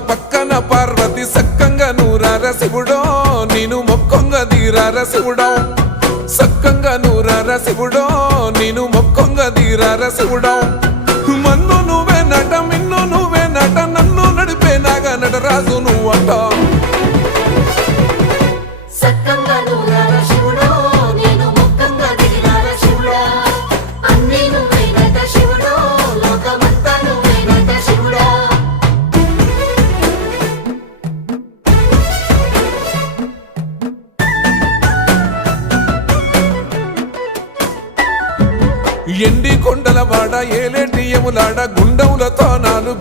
పక్కన పార్వతి సక్కంగా నూరార శివుడో నేను మొక్కంగా తీరార శివుడో సక్కంగా నూరార శివుడో నేను మొక్కంగా తీరార శివుడో మన్ను నువ్వే నట మిన్ను నువ్వే నట నన్ను నడిపే నాగా నటరాజు నువ్వంట ఎండి కొండల వాడ ఏలేటి యములాడ గుండములతో నాలుగు